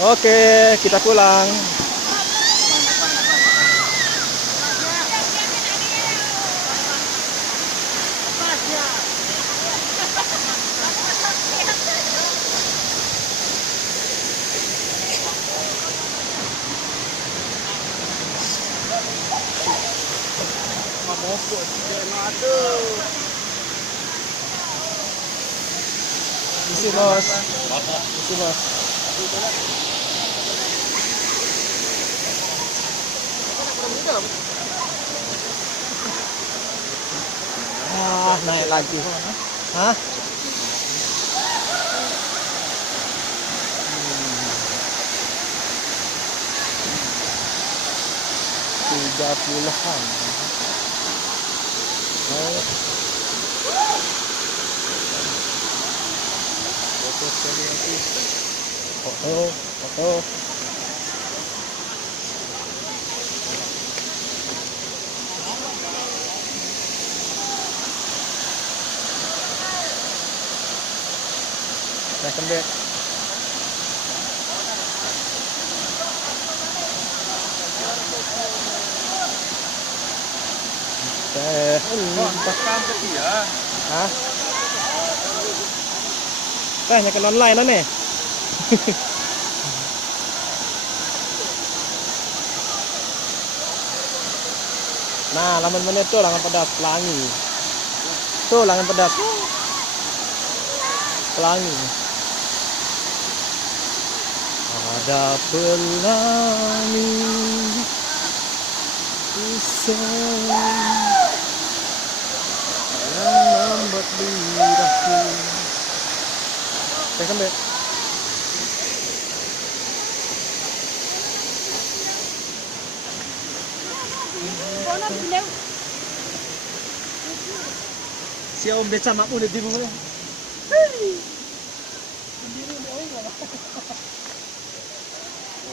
Oke, kita pulang. Isi bos. Isi bos. Naik lagi. Hah? 30-an. Foto. Nah, kembali. Hah? Nyekel online lo nih. Nah, 8 menit tuh langan pedas pelangi. Tuh langan pedas. Pelangi. Ada pelangi yang membuat lidahku. Sampai. Si Om Beca mak udah di rumah.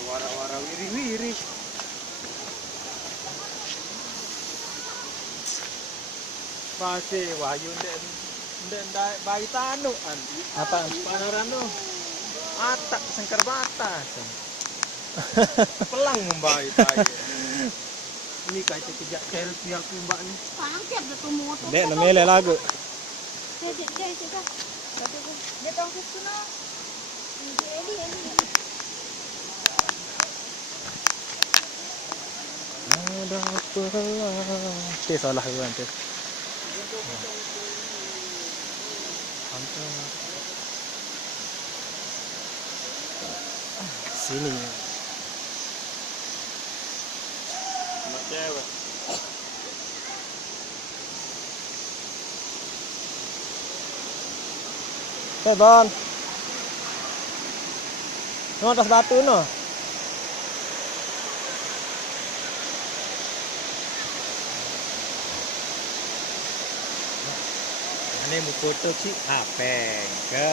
Wara-wara wiri-wiri. Pasti wahyu ndek bayi tanuan. Apa? Panorano. Atak sengker batas. Pelang membayi bayi. Ini kayak kejak selfie aku mbak nih. Pangkep dah tu motor. Dek namanya lagu. Dek. Dia tahu ke sana. Eli. Ada pelangi. Salah kan tu. Sini. Cewek. Bon. No atas batu no. Ini mau foto sih apeng ke